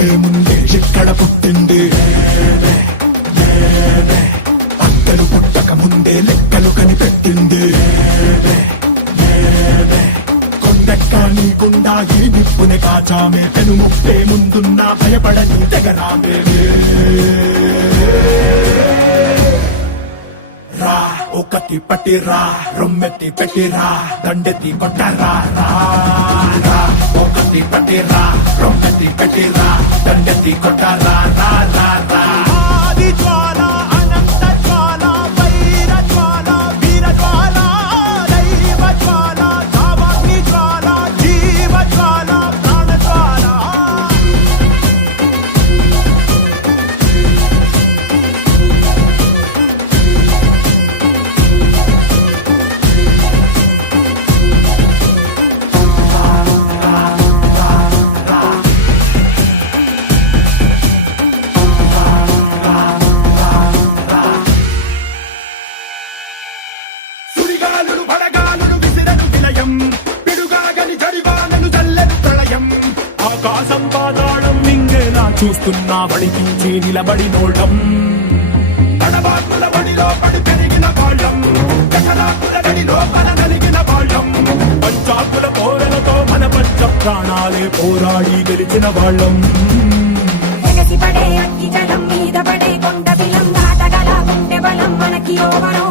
పుట్టే ముందే ఎక్కడ పుట్టింది అక్కలు పుట్టక ముందే లెక్కలు కనిపెట్టింది కొండెక్క నీకుండా ఈ నిప్పుని కాచామే పెను ముప్పే ముందున్నా భయపడని తెగరామే రా ఒకటి పట్టిరా రొమ్మెత్తి పెట్టిరా దండెత్తి కొట్టరా రా ఒకటి పట్టిరా రొమ్మెత్తి పెట్టిరా దండెత్తి కొట్టరా రా రా రా ఆది జ్వాల అనంత జ్వాల వైర జ్వాల వీర జ్వాల దైవ జ్వాల కావాగ్ని జ్వాల జీవ జ్వాల ప్రాణ జ్వాల సుడిగాలులు పడగాలులు విసిరను విలయం పిడుగాగని జడివానలు చల్లెను ప్రళయం ఆకాశం పాతాళం మింగేలా చూస్తున్నా వడికించి నిలబడినోళ్ళం తడబాటుల బడిలో పడి పెరిగిన వాళ్ళం జఠరాకుల గడిలో మన నలిగిన వాళ్ళం పంచాకుల పోరలతో మన పంచ ప్రాణాలే పోరాడి గెలిచిన వాళ్ళం ఎగసిపడే అగ్గి జలం మీద పడే కొండ బిలం దాటగల గుండె బలం మనకి ఓవరం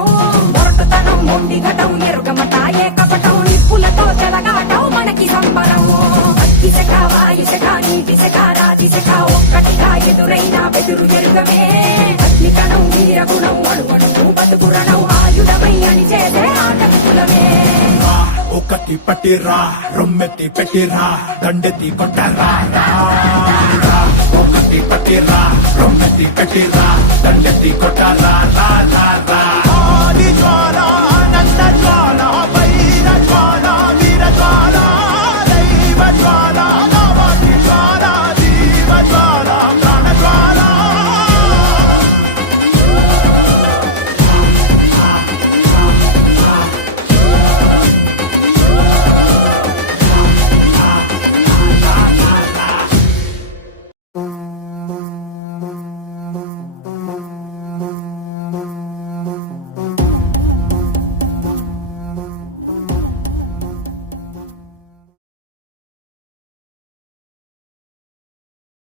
మొరటుతనం మొండి ఘటం ఎరుగమట ఏకపటం నిప్పులతో చెలగాటం మనకి సంబరం అగ్గిశక వాయుశక నీటిశక రాతిశక ఒక్కటిగా ఎదురైన బెదురు ఎరుగమే అగ్నికణం వీరగుణం అణువణువు బతుకురణం ఆయుధమై అని చేసే ఆటంకులమే ఒకటి పట్టిరా రొమ్మెత్తి పెట్టిరా దండెత్తి కొట్టరా ఒకటి పట్టిరా రొమ్మెత్తి పెట్టిరా దండెత్తి కొట్టరా